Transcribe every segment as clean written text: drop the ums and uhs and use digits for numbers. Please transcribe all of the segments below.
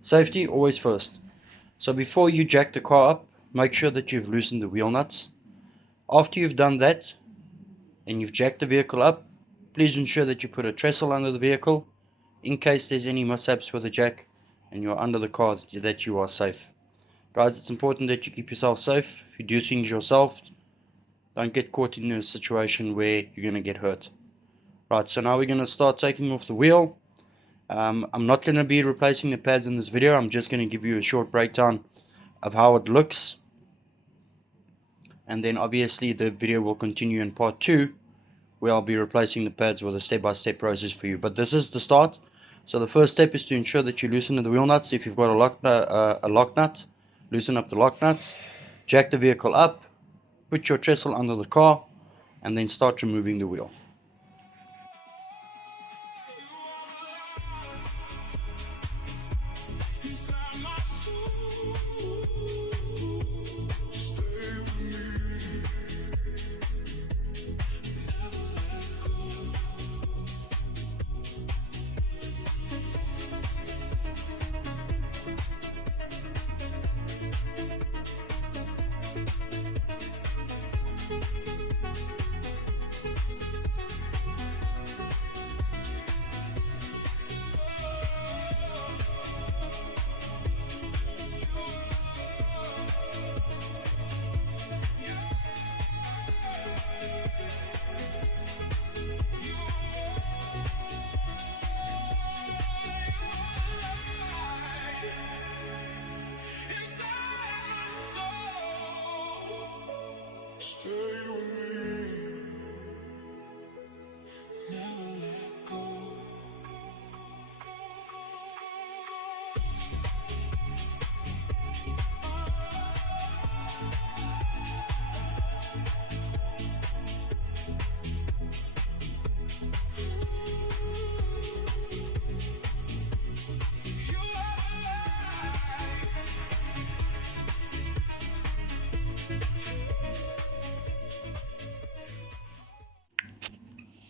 Safety always first. So before you jack the car up, make sure that you've loosened the wheel nuts. After you've done that and you've jacked the vehicle up, please ensure that you put a trestle under the vehicle in case there's any mishaps with the jack and you're under the car, that you are safe. Guys, it's important that you keep yourself safe. If you do things yourself, don't get caught in a situation where you're going to get hurt. Right, so now we're going to start taking off the wheel. I'm not going to be replacing the pads in this video. I'm just going to give you a short breakdown of how it looks. And then obviously the video will continue in part 2, where I'll be replacing the pads with a step-by-step process for you. But this is the start. So the first step is to ensure that you loosen the wheel nuts. If you've got a lock nut, loosen up the lock nuts, jack the vehicle up, put your trestle under the car, and then start removing the wheel.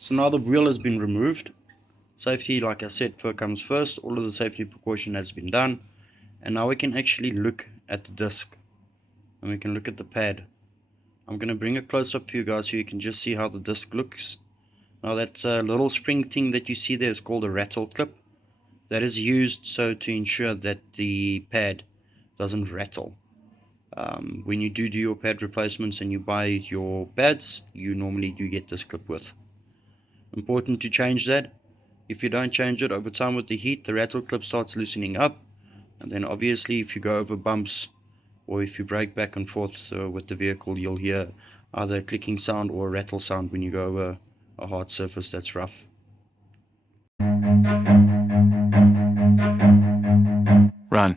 So now the wheel has been removed. Safety, like I said, comes first. All of the safety precaution has been done. And now we can actually look at the disc. And we can look at the pad. I'm going to bring it close up for you guys so you can just see how the disc looks. Now that little spring thing that you see there is called a rattle clip. That is used so to ensure that the pad doesn't rattle. When you do your pad replacements and you buy your pads, you normally do get this clip with. Important to change that. If you don't change it over time with the heat, the rattle clip starts loosening up, and then obviously if you go over bumps or if you brake back and forth with the vehicle, you'll hear either a clicking sound or a rattle sound when you go over a hard surface that's rough. Run.